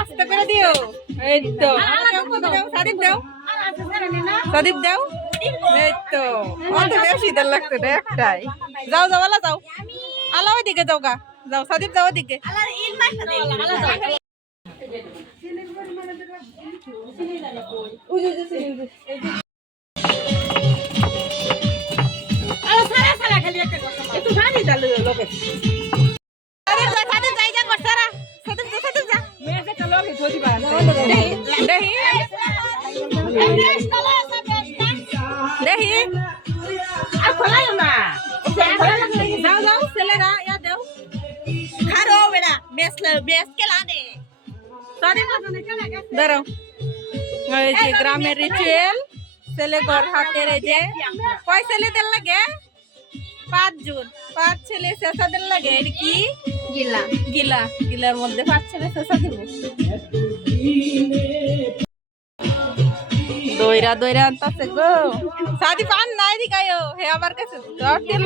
আস্তে করে দিও। এই তো সাদিপ দাও, সাদিপ দাও। এই তো অত বেশি দেন লাগতো না একটাই। যাও যাও আলা যাও, আলা ওইদিকে যাও গা, যাও সাদিপ যাও ওইদিকে। একটু জানি তাহলে লোকে গ্রামের রিচুয়াল ছেলে ঘর হাতের এই যে কয় ছেলেদের লাগে 5 জন 5 ছেলে শেষাদের লাগে। এটা কি গিলা, গিলা গিলার মধ্যে 5 ছেলে শেষা দিব। দইরা দইরা আনতাছে গো সাদি পান নাই দিকায়ো হে আমার কাছে আর তেল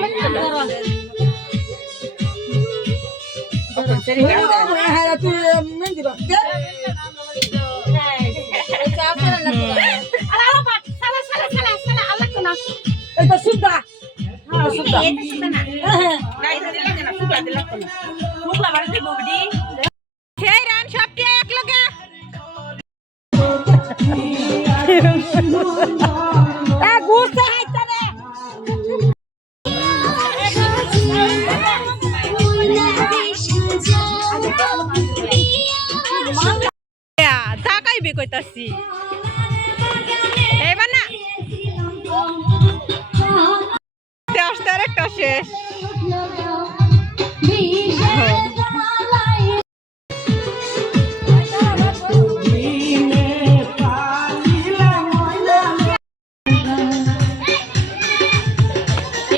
লাগবে না। এটা সুদা ঢাকাইবে কইতাছি এবার না আসতে আরেকটা শেষ।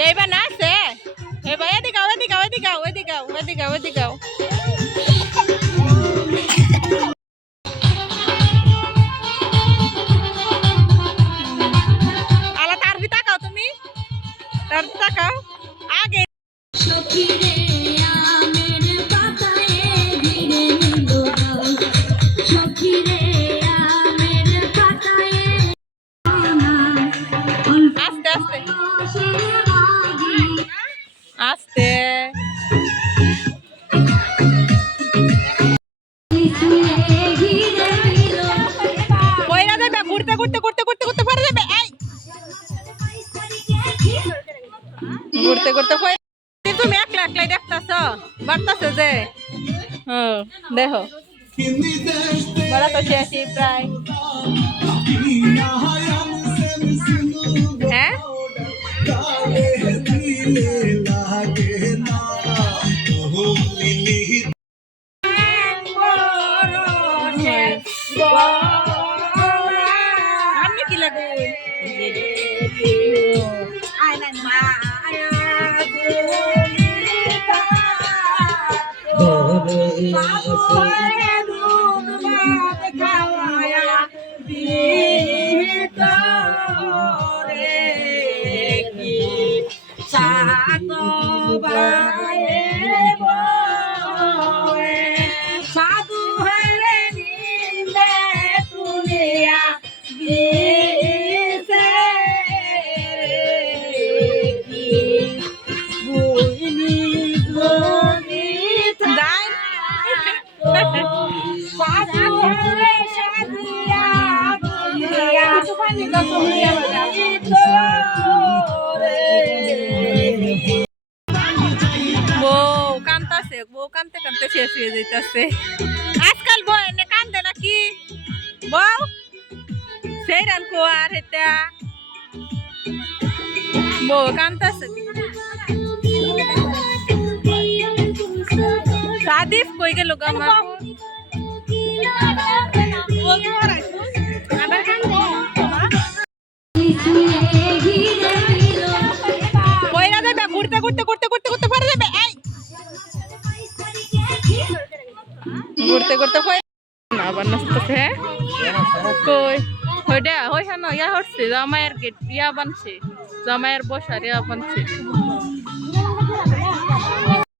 এইবার না আছে এবার এদিকে ওইদিকে ওইদিকে ওইদিকে ওইদিকে ওইদিকে আলা তার ভি তাকাও তুমি, তার তাকাও আগে আস্তে আস্তে আস্তে পয়রা যাবে ঘুরতে ঘুরতে ঘুরতে ঘুরতে ঘুরতে পড়ে যাবে। এই ঘুরতে ঘুরতে তুমি একলা একলাই দেখতেছ বাড়তেছে যে দেখো বড় তো শেষই প্রায়। হ্যাঁ আমি কি লাগে সাধু হরে নিন্দে তুলিয়া বউ কানতাছে, বউ কানতে কানতে শেষ হয়ে যাইতাছে। আজকাল বউ এনে কান্দে নাকি বউ সেই রান কোয়ার এটা বউ কানতাছে। সাদিফ কই গেল গো আমার পয়রা যাবে ঘুরতে ঘুরতে ঘুরতে ঘুরতে ঘুরতে পড়ে যাবে। এই ঘুরতে ঘুরতে না বানাচ্ছে কই হইডা হই হানো ইয়া হচ্ছে জামাইয়ের গেট ইয়া বানছে জামাইয়ের বসার ইয়া বানছে।